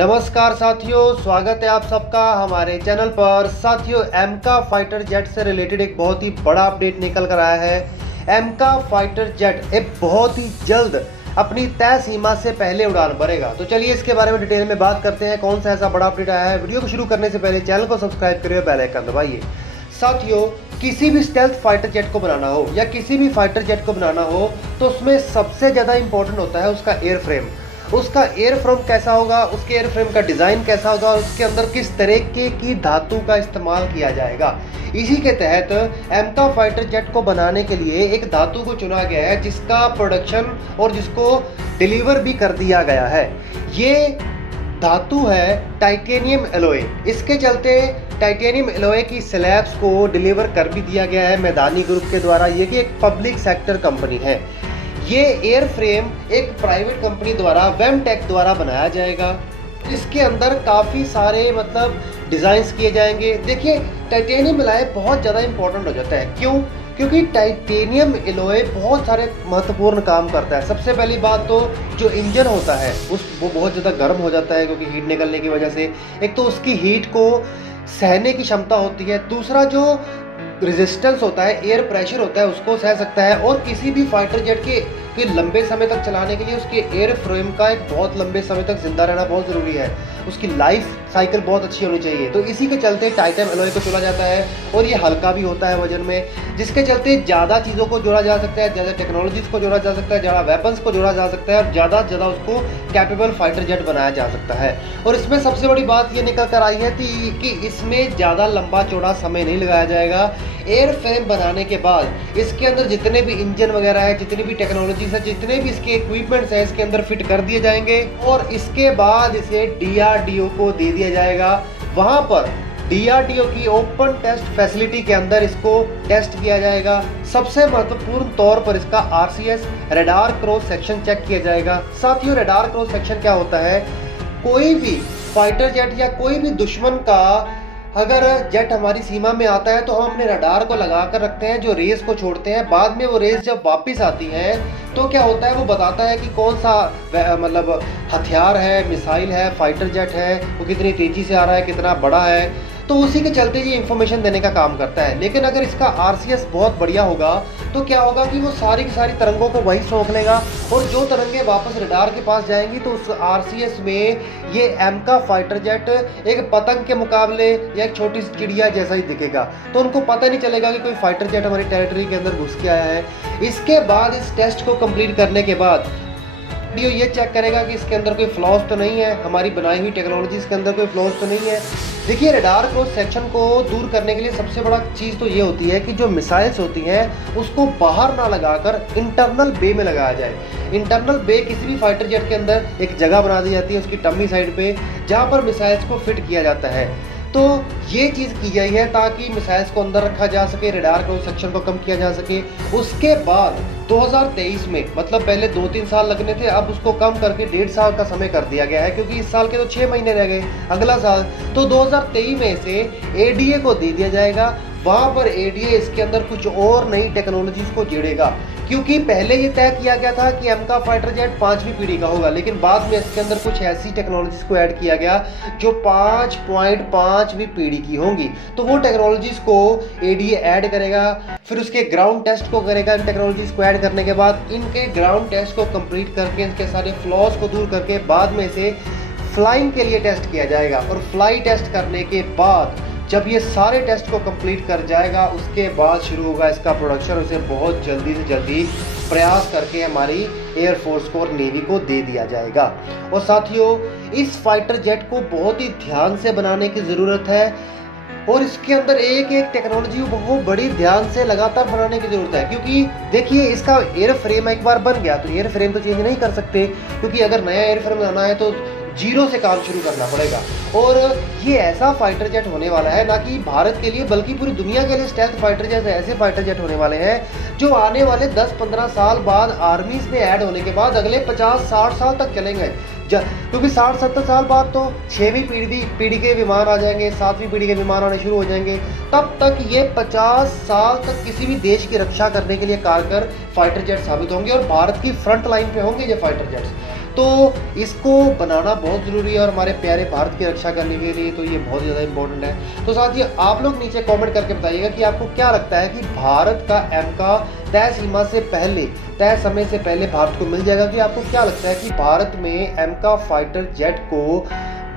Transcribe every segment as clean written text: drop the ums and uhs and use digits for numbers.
नमस्कार साथियों, स्वागत है आप सबका हमारे चैनल पर। साथियों, एमका फाइटर जेट से रिलेटेड एक बहुत ही बड़ा अपडेट निकल कर आया है। एमका फाइटर जेट एक बहुत ही जल्द अपनी तय सीमा से पहले उड़ान भरेगा। तो चलिए इसके बारे में डिटेल में बात करते हैं, कौन सा ऐसा बड़ा अपडेट आया है। वीडियो को शुरू करने से पहले चैनल को सब्सक्राइब करिए, बेल आइकन दबाइए। साथियों, किसी भी स्टेल्थ फाइटर जेट को बनाना हो या किसी भी फाइटर जेट को बनाना हो तो उसमें सबसे ज़्यादा इंपॉर्टेंट होता है उसका एयर फ्रेम। उसका एयर फ्रेम कैसा होगा, उसके एयर फ्रेम का डिज़ाइन कैसा होगा, उसके अंदर किस तरीके की धातु का इस्तेमाल किया जाएगा। इसी के तहत एमका फाइटर जेट को बनाने के लिए एक धातु को चुना गया है जिसका प्रोडक्शन और जिसको डिलीवर भी कर दिया गया है। ये धातु है टाइटेनियम एलॉय। इसके चलते टाइटेनियम एलॉय की स्लैब्स को डिलीवर कर भी दिया गया है मैदानी ग्रुप के द्वारा। ये कि एक पब्लिक सेक्टर कंपनी है। ये एयर फ्रेम एक प्राइवेट कंपनी द्वारा वेमटेक द्वारा बनाया जाएगा। इसके अंदर काफ़ी सारे डिज़ाइंस किए जाएंगे। देखिए, टाइटेनियम एलॉय बहुत ज़्यादा इंपॉर्टेंट हो जाता है। क्यों? क्योंकि टाइटेनियम एलॉय बहुत सारे महत्वपूर्ण काम करता है। सबसे पहली बात तो जो इंजन होता है वो बहुत ज़्यादा गर्म हो जाता है क्योंकि हीट निकलने की वजह से। एक तो उसकी हीट को सहने की क्षमता होती है, दूसरा जो रेजिस्टेंस होता है, एयर प्रेशर होता है, उसको सह सकता है। और किसी भी फाइटर जेट के लंबे समय तक चलाने के लिए उसके एयर फ्रेम का एक बहुत लंबे समय तक जिंदा रहना बहुत ज़रूरी है। उसकी लाइफ साइकिल बहुत अच्छी होनी चाहिए। तो इसी के चलते टाइटेनियम एलॉय को चुना जाता है और ये हल्का भी होता है वजन में, जिसके चलते ज़्यादा चीज़ों को जोड़ा जा सकता है, ज़्यादा टेक्नोलॉजीज़ को जोड़ा जा सकता है, ज़्यादा वेपन्स को जोड़ा जा सकता है और ज़्यादा से ज़्यादा उसको कैपेबल फाइटर जेट बनाया जा सकता है। और इसमें सबसे बड़ी बात ये निकल कर आई है कि इसमें ज़्यादा लंबा चौड़ा समय नहीं लगाया जाएगा। एयर फ्रेम बनाने के बाद इसके अंदर जितने भी इंजन वगैरह है, जितनी भी टेक्नोलॉजीज है, जितने भी इसके इक्विपमेंट्स हैं, इसके अंदर फिट कर दिए जाएंगे और इसके बाद इसे डीआरडीओ को दे दिया जाएगा। वहां पर डीआरडीओ की ओपन टेस्ट फैसिलिटी के अंदर इसको टेस्ट किया जाएगा। सबसे महत्वपूर्ण तौर पर इसका RCS radar cross section check किया जाएगा। साथियों, रडार क्रॉस सेक्शन क्या होता है? कोई भी फाइटर जेट या कोई भी दुश्मन का अगर जेट हमारी सीमा में आता है तो हम अपने रडार को लगा कर रखते हैं, जो रेस को छोड़ते हैं। बाद में वो रेस जब वापस आती है तो क्या होता है, वो बताता है कि कौन सा हथियार है, मिसाइल है, फाइटर जेट है, वो कितनी तेजी से आ रहा है, कितना बड़ा है। तो उसी के चलते ये इंफॉर्मेशन देने का काम करता है। लेकिन अगर इसका आरसीएस बहुत बढ़िया होगा तो क्या होगा कि वो सारी की सारी तरंगों को वही सोख लेगा और जो तरंगे वापस रडार के पास जाएंगी तो उस आरसीएस में ये एमका फाइटर जेट एक पतंग के मुकाबले या एक छोटी सी चिड़िया जैसा ही दिखेगा। तो उनको पता नहीं चलेगा कि कोई फाइटर जेट हमारी टेरिटरी के अंदर घुस के आया है। इसके बाद इस टेस्ट को कंप्लीट करने के बाद ये चेक करेगा कि इसके अंदर कोई फ्लॉज तो नहीं है, हमारी बनाई हुई टेक्नोलॉजीज के अंदर कोई फ्लॉज तो नहीं है। देखिए, रडार क्रॉस सेक्शन को दूर करने के लिए सबसे बड़ा चीज़ तो ये होती है कि जो मिसाइल्स होती हैं उसको बाहर ना लगाकर इंटरनल बे में लगाया जाए। इंटरनल बे किसी भी फाइटर जेट के अंदर एक जगह बना दी जाती है उसकी टम्मी साइड पे, जहाँ पर मिसाइल्स को फिट किया जाता है। तो ये चीज़ की गई है ताकि मिसाइल्स को अंदर रखा जा सके, रडार क्रॉस सेक्शन को कम किया जा सके। उसके बाद 2023 में, पहले 2-3 साल लगने थे, अब उसको कम करके 1.5 साल का समय कर दिया गया है क्योंकि इस साल के तो 6 महीने रह गए। अगला साल तो 2023 में से एडीए को दे दिया जाएगा। वहाँ पर एडीए इसके अंदर कुछ और नई टेक्नोलॉजीज को जोड़ेगा, क्योंकि पहले ये तय किया गया था कि एमका फाइटर जेट 5वीं पीढ़ी का होगा, लेकिन बाद में इसके अंदर कुछ ऐसी टेक्नोलॉजीज को ऐड किया गया जो 5.5वीं पीढ़ी की होंगी। तो वो टेक्नोलॉजीज को एडीए ऐड करेगा, फिर उसके ग्राउंड टेस्ट को करेगा। इन टेक्नोलॉजीज को ऐड करने के बाद इनके ग्राउंड टेस्ट को कंप्लीट करके इनके सारे फ्लॉज को दूर करके बाद में इसे फ्लाइंग के लिए टेस्ट किया जाएगा। और फ्लाई टेस्ट करने के बाद जब ये सारे टेस्ट को कंप्लीट कर जाएगा उसके बाद शुरू होगा इसका प्रोडक्शन। उसे बहुत जल्दी से जल्दी प्रयास करके हमारी एयरफोर्स को और नेवी को दे दिया जाएगा। और साथियों, इस फाइटर जेट को बहुत ही ध्यान से बनाने की ज़रूरत है और इसके अंदर एक एक टेक्नोलॉजी बहुत बड़ी ध्यान से लगातार बनाने की जरूरत है। क्योंकि देखिए, इसका एयर फ्रेम एक बार बन गया तो एयर फ्रेम तो चेंज नहीं कर सकते, क्योंकि अगर नया एयर फ्रेम बनाना है तो जीरो से काम शुरू करना पड़ेगा। और ये ऐसा फाइटर जेट होने वाला है ना कि भारत के लिए बल्कि पूरी दुनिया के लिए स्टेल्थ फाइटर जेट ऐसे फाइटर जेट होने वाले हैं जो आने वाले 10-15 साल बाद आर्मीज में ऐड होने के बाद अगले 50-60 साल तक चलेंगे। क्योंकि 60-70 साल बाद तो 6वीं पीढ़ी के विमान आ जाएंगे, 7वीं पीढ़ी के विमान आने शुरू हो जाएंगे। तब तक ये 50 साल तक किसी भी देश की रक्षा करने के लिए कारगर फाइटर जेट साबित होंगे और भारत की फ्रंट लाइन पे होंगे ये फाइटर जेट्स। तो इसको बनाना बहुत ज़रूरी है और हमारे प्यारे भारत की रक्षा करने के लिए तो ये बहुत ज़्यादा इंपॉर्टेंट है। तो साथ ही आप लोग नीचे कमेंट करके बताइएगा कि आपको क्या लगता है कि भारत का एमका तय सीमा से पहले, तय समय से पहले भारत को मिल जाएगा, कि आपको क्या लगता है कि भारत में एमका फाइटर जेट को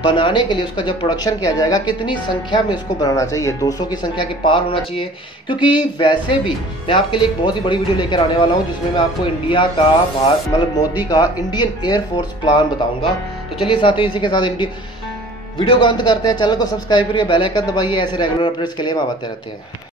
बनाने के लिए उसका जब प्रोडक्शन किया जाएगा कितनी संख्या में इसको बनाना चाहिए? 200 की संख्या के पार होना चाहिए, क्योंकि वैसे भी मैं आपके लिए एक बहुत ही बड़ी वीडियो लेकर आने वाला हूं जिसमें मैं आपको इंडिया का मतलब मोदी का इंडियन एयरफोर्स प्लान बताऊंगा। तो चलिए साथियों, इसी के साथ वीडियो को अंत करते हैं। चैनल को सब्सक्राइब करिए, बेल आइकन दबाइए, ऐसे रेगुलर अपडेट्स के लिए हम आते रहते हैं।